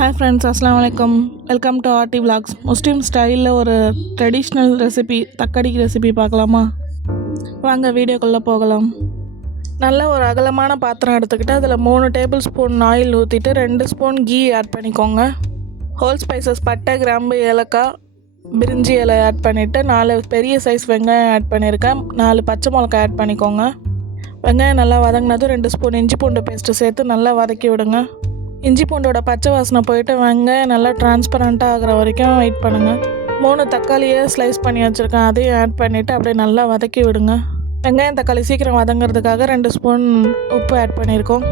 Hi friends அஸ்லாம் வலைக்கம் welcome to RD vlogs. முஸ்லீம் ஸ்டைலில் ஒரு ட்ரெடிஷ்னல் ரெசிபி தக்கடி ரெசிபி பார்க்கலாமா? வாங்க வீடியோக்குள்ளே போகலாம். நல்ல ஒரு அகலமான பாத்திரம் எடுத்துக்கிட்டு அதில் மூணு டேபிள் ஸ்பூன் ஆயில் ஊற்றிட்டு ரெண்டு ஸ்பூன் கீ ஆட் பண்ணிக்கோங்க. ஹோல் ஸ்பைசஸ் பட்டை கிராம்பு ஏலக்காய் பிரிஞ்சி இலை ஆட் பண்ணிவிட்டு நாலு பெரிய சைஸ் வெங்காயம் ஆட் பண்ணியிருக்கேன் நாலு பச்சை மிளகாய் ஆட் பண்ணிக்கோங்க. வெங்காயம் நல்லா வதங்கினதும் ரெண்டு ஸ்பூன் இஞ்சி பூண்டு பேஸ்ட்டு சேர்த்து நல்லா வதக்கி விடுங்க. இஞ்சி பூண்டோட பச்சை வாசனை போயிட்டு வெங்காயம் நல்லா டிரான்ஸ்பரண்ட்டாக ஆகிற வரைக்கும் வெயிட் பண்ணுங்கள் மூணு தக்காளியை ஸ்லைஸ் பண்ணி வச்சுருக்கேன். அதையும் ஆட் பண்ணிவிட்டு அப்படியே நல்லா வதக்கி விடுங்க. வெங்காயம் தக்காளி சீக்கிரம் வதங்கிறதுக்காக ரெண்டு ஸ்பூன் உப்பு ஆட் பண்ணியிருக்கோம்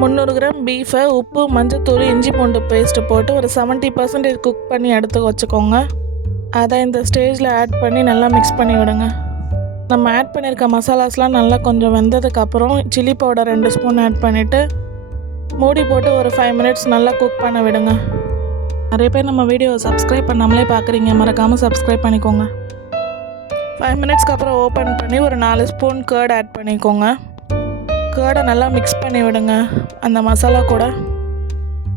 முந்நூறு கிராம் பீஃபை உப்பு மஞ்சத்தூள் இஞ்சி பூண்டு பேஸ்ட்டு போட்டு ஒரு செவன்ட்டி பர்சன்டேஜ் குக் பண்ணி எடுத்து வச்சுக்கோங்க. அதை இந்த ஸ்டேஜில் ஆட் பண்ணி நல்லா மிக்ஸ் பண்ணி விடுங்க. நம்ம ஆட் பண்ணியிருக்க மசாலாஸ்லாம் நல்லா கொஞ்சம் வெந்ததுக்கப்புறம் சில்லி பவுடர் ரெண்டு ஸ்பூன் ஆட் பண்ணிவிட்டு மூடி போட்டு ஒரு ஃபைவ் மினிட்ஸ் நல்லா குக் பண்ண விடுங்க. நிறைய பேர் நம்ம வீடியோவை சப்ஸ்கிரைப் பண்ணாமலே பார்க்குறீங்க மறக்காமல் சப்ஸ்கிரைப் பண்ணிக்கோங்க. ஃபைவ் மினிட்ஸ்க்கு அப்புறம் ஓப்பன் பண்ணி ஒரு நாலு ஸ்பூன் கேர்ட் ஆட் பண்ணிக்கோங்க. கேர்டை நல்லா மிக்ஸ் பண்ணி விடுங்க. அந்த மசாலா கூட.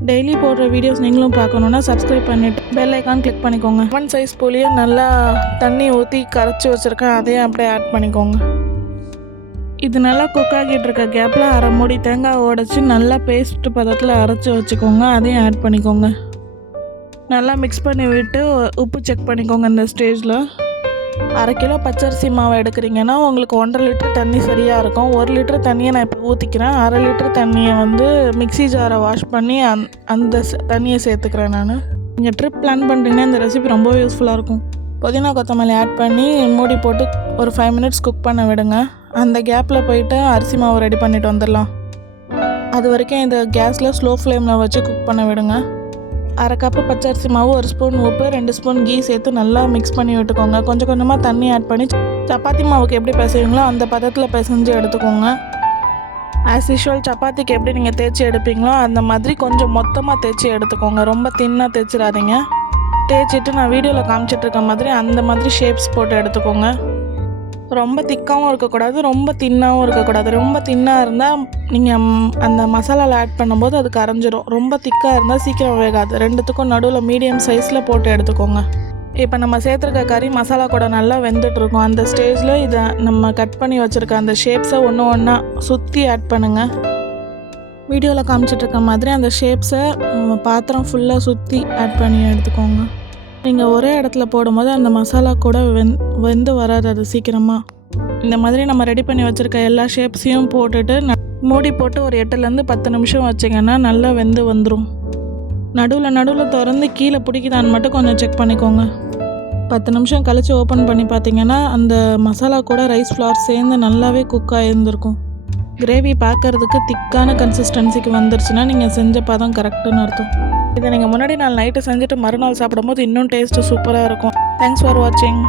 டெய்லி போடுற வீடியோஸ் நீங்களும் பார்க்கணுன்னா சப்ஸ்கிரைப் பண்ணிவிட்டு பெல் ஐக்கான் கிளிக் பண்ணிக்கோங்க. ஒன் சைஸ் புளியை நல்லா தண்ணி ஊற்றி கரைச்சி வச்சுருக்கேன் அதையும் அப்படியே ஆட் பண்ணிக்கோங்க. இது நல்லா குக் ஆகிட்டு இருக்க கேப்பில் அரை மூடி தேங்காய் உடச்சி நல்லா பேஸ்ட் பதத்தில் அரைச்சி வச்சுக்கோங்க. அதையும் ஆட் பண்ணிக்கோங்க. நல்லா மிக்ஸ் பண்ணி விட்டு உப்பு செக் பண்ணிக்கோங்க இந்த ஸ்டேஜில் அரை கிலோ பச்சரிசி மாவு எடுக்கிறீங்கன்னா உங்களுக்கு ஒன்றரை லிட்டர் தண்ணி சரியாக இருக்கும். ஒரு லிட்டர் தண்ணியை நான் இப்போ ஊற்றிக்கிறேன் அரை லிட்டர் தண்ணியை வந்து மிக்ஸி ஜாரை வாஷ் பண்ணி அந் அந்த தண்ணியை சேர்த்துக்கிறேன் நான். நீங்கள் ட்ரிப் பிளான் பண்ணுறீங்கன்னா இந்த ரெசிபி ரொம்ப யூஸ்ஃபுல்லாக இருக்கும். புதினா கொத்தமல்லி ஆட் பண்ணி மூடி போட்டு ஒரு ஃபைவ் மினிட்ஸ் குக் பண்ண விடுங்க. அந்த கேப்பில் போயிட்டு அரிசி மாவு ரெடி பண்ணிட்டு வந்துடலாம். அது வரைக்கும் இந்த கேஸில் ஸ்லோ ஃப்ளேமில் வச்சு குக் பண்ண விடுங்க. அரை கப்பு பச்சரிசி மாவு ஒரு ஸ்பூன் உப்பு ரெண்டு ஸ்பூன் கீ சேர்த்து நல்லா மிக்ஸ் பண்ணி விட்டுக்கோங்க. கொஞ்சம் கொஞ்சமாக தண்ணி ஆட் பண்ணி சப்பாத்தி மாவுக்கு எப்படி பிசைவீங்களோ அந்த பதத்தில் பிசைஞ்சு எடுத்துக்கோங்க. ஆஸ் யூஷுவல் சப்பாத்திக்கு எப்படி நீங்கள் தேய்ச்சி எடுப்பீங்களோ அந்த மாதிரி கொஞ்சம் மொத்தமாக தேய்ச்சி எடுத்துக்கோங்க. ரொம்ப தின்னாக தேய்ச்சிடாதீங்க. தேய்ச்சிட்டு நான் வீடியோவில் காமிச்சிட்ருக்க மாதிரி அந்த மாதிரி ஷேப்ஸ் போட்டு எடுத்துக்கோங்க. ரொம்ப திக்காகவும் இருக்கக்கூடாது ரொம்ப தின்னாகவும் இருக்கக்கூடாது. ரொம்ப தின்னாக இருந்தால் நீங்கள் அந்த மசாலாவில் ஆட் பண்ணும்போது அது கரைஞ்சிரும். ரொம்ப திக்காக இருந்தால் சீக்கிரம் வேகாது. ரெண்டுத்துக்கும் நடுவில் மீடியம் சைஸில் போட்டு எடுத்துக்கோங்க. இப்போ நம்ம சேர்த்துருக்க கறி மசாலா கூட நல்லா வெந்துட்டுருக்கோம். அந்த ஸ்டேஜில் இதை நம்ம கட் பண்ணி வச்சுருக்க அந்த ஷேப்ஸை ஒன்று ஒன்றா சுற்றி ஆட் பண்ணுங்கள் வீடியோவில் காமிச்சிட்ருக்க மாதிரி அந்த ஷேப்ஸை பாத்திரம் ஃபுல்லாக சுற்றி ஆட் பண்ணி எடுத்துக்கோங்க. நீங்கள் ஒரே இடத்துல போடும்போது அந்த மசாலா கூட வெந் வெந்து வராது அது சீக்கிரமாக இந்த மாதிரி நம்ம ரெடி பண்ணி வச்சுருக்க எல்லா ஷேப்ஸையும் போட்டுட்டு மூடி போட்டு ஒரு எட்டுலேருந்து பத்து நிமிஷம் வச்சிங்கன்னா நல்லா வெந்து வந்துடும் நடுவில் நடுவில் திறந்து கீழே பிடிக்குதான்னு மட்டும் கொஞ்சம் செக் பண்ணிக்கோங்க. பத்து நிமிஷம் கழித்து ஓப்பன் பண்ணி பார்த்தீங்கன்னா அந்த மசாலா கூட ரைஸ் ஃப்ளவர் சேர்ந்து நல்லாவே குக் ஆகியிருந்திருக்கும் கிரேவி பார்க்கறதுக்கு திக்கான கன்சிஸ்டன்சிக்கு வந்துருச்சுன்னா நீங்கள் செஞ்ச பதம் கரெக்டுன்னு அர்த்தம். இதை நீங்கள் முன்னாடி நாள் நைட்டு செஞ்சுட்டு மறுநாள் சாப்பிடும்போது இன்னும் டேஸ்ட்டு சூப்பராக இருக்கும். தேங்க்ஸ் ஃபார் வாட்சிங்